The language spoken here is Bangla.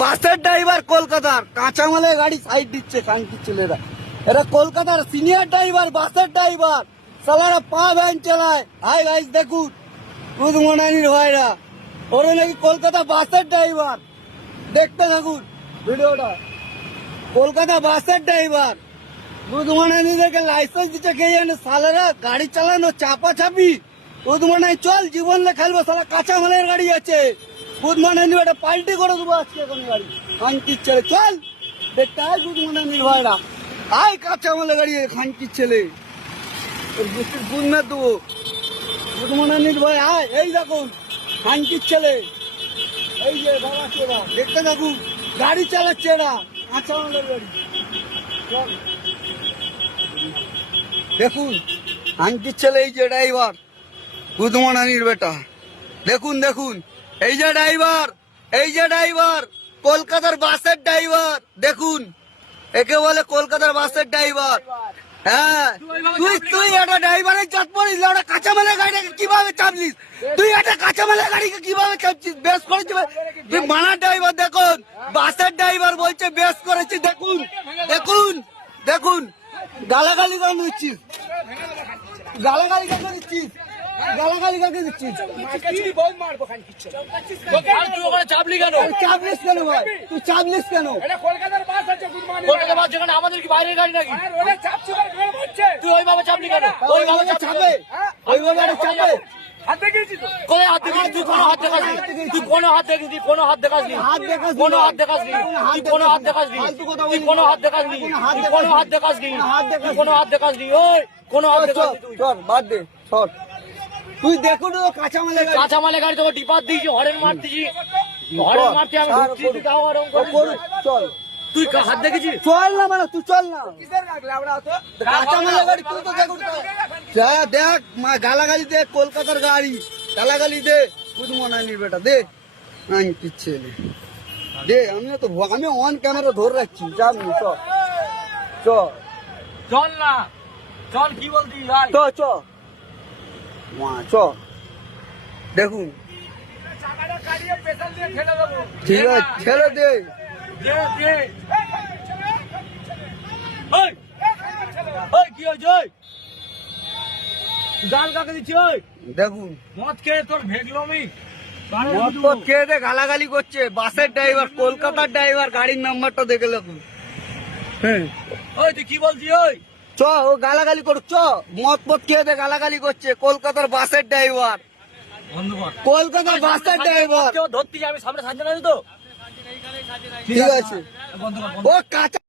বাসের ড্রাইভার কলকাতার কাঁচামালে গাড়ি সাইড দিচ্ছে খানকির ছেলেরা। এরা কলকাতার সিনিয়র ড্রাইভার, বাসের ড্রাইভার, সালারা পা ভ্যান চালায়। হাই গাইস দেখুন খুদ মনানির ভাইরা, ওরা নাকি কলকাতা বাসের ড্রাইভার। দেখতে থাকুন ভিডিওটা। কলকাতা বাসের ড্রাইভার খুদ মনানিদেরকে লাইসেন্স দিচ্ছে কে জানে। সালারা গাড়ি চালানো চাপা চাপি, খুদ মনানি চল জীবন লে খেলবো, সালা কাঁচামালের গাড়ি আছে। খুদ মনানি এটা পাল্টি করে দেবো আজকে এখন গাড়ি খানকির ছেলে। চল দেখতে আয় খুদ মনানির ভাইরা, আয় কাঁচামালের গাড়ি খানকির ছেলে, বুঝ না দেবো খুদ মনানির ভাই আয়। এই দেখুন খানকির ছেলে, এই যে বাবা ছেলেরা দেখতে থাকুন গাড়ি চালাচ্ছে এরা কাঁচামালের গাড়ি। চল দেখুন খানকির ছেলে, এই যে ড্রাইভার খুদ মনানির বেটা। দেখুন দেখুন এই যে ড্রাইভার, এই যে ড্রাইভার কলকাতার বাসের ড্রাইভার। দেখুন একে বলে কলকাতার বাসের ড্রাইভার। হ্যাঁ তুই একটা ড্রাইভারের চাপ পড়িস, একটা কাঁচামালের গাড়িটাকে কিভাবে চাপলিস? তুই একটা কাঁচামালের গাড়িকে কিভাবে চাপছিস? বেশ করেছিস তুই, মানার ড্রাইভার। দেখুন বাসের ড্রাইভার বলছে বেশ করেছিস। দেখুন দেখুন দেখুন গালাগালি কেন দিচ্ছিস? গালাগালি কেন দিচ্ছিস? গালাগালি কাকে দিচ্ছিস? চাপলি কেন? চাপলিস কেন ভাই? তুই চাপলিস কেন? কলকাতার বাস যেখানে আমাদের কি বাইরের গাড়ি নাকি? তুই ওইভাবে চাপলি কেন? ওইভাবে চাপে, ওইভাবে একটা চাপে। কোথায় হাত দেখাস? তুই কোনো হাত দেখাস নি, তুই কোনো হাত দেখিস নি, কোনো হাত দেখাস নি, হাত দেখাস নি, কোনো হাত দেখাস নি, তুই কোনো হাত দেখাস নি, তুই কোনো হাত দেখাস নি, তুই কোনো হাত দেখাস নি, তুই কোনো হাত দেখাস নি, ওই কোনো হাত দেখাস নি তুই। চল বাদ দে, চল তুই দেখুন কাঁচামালের গাড়ি। কাঁচামালের গাড়ি তোকে ডিপার দিয়েছি, হরেন মারতেছি, হরেন মারতে আমি ঢুকছি, তুই তাও ওরকম করছিস। চল তুই হাত দেখেছিস? চল না, মানে তুই চল না। কাঁচামালের গাড়ি তুই তো দেখুন। দেখ গালাগালি দে, কলকাতার গাড়ি গালাগালি দে খুদ মনানির বেটা। দে ছেলে দে, আমিও তো আমি অন ক্যামেরা ধরে রাখছি। যাবি চল চল চল না, চল কি বলতি ভাই? চ চ চ। দেখুন ঠিক আছে ছেড়ে দে। কি হয়েছে? গাল কাকে দিচ্ছি? দেখুন মদ খেয়ে তোর ভেগলমি মদ খেয়ে দে গালাগালি করছে। বাসের ড্রাইভার, কলকাতার ড্রাইভার, গাড়ির নাম্বারটা দেখে দেখুন। হ্যাঁ ওই তুই কি বলছিস? ওই চ, ও গালাগালি করুক। চ মদ খেয়ে দে গালাগালি করছে, কলকাতার বাসের ড্রাইভার, কলকাতার বাসের ড্রাইভার। ধরতে আমি সামনে সাজতে না তো। ঠিক আছে ও কাঁচা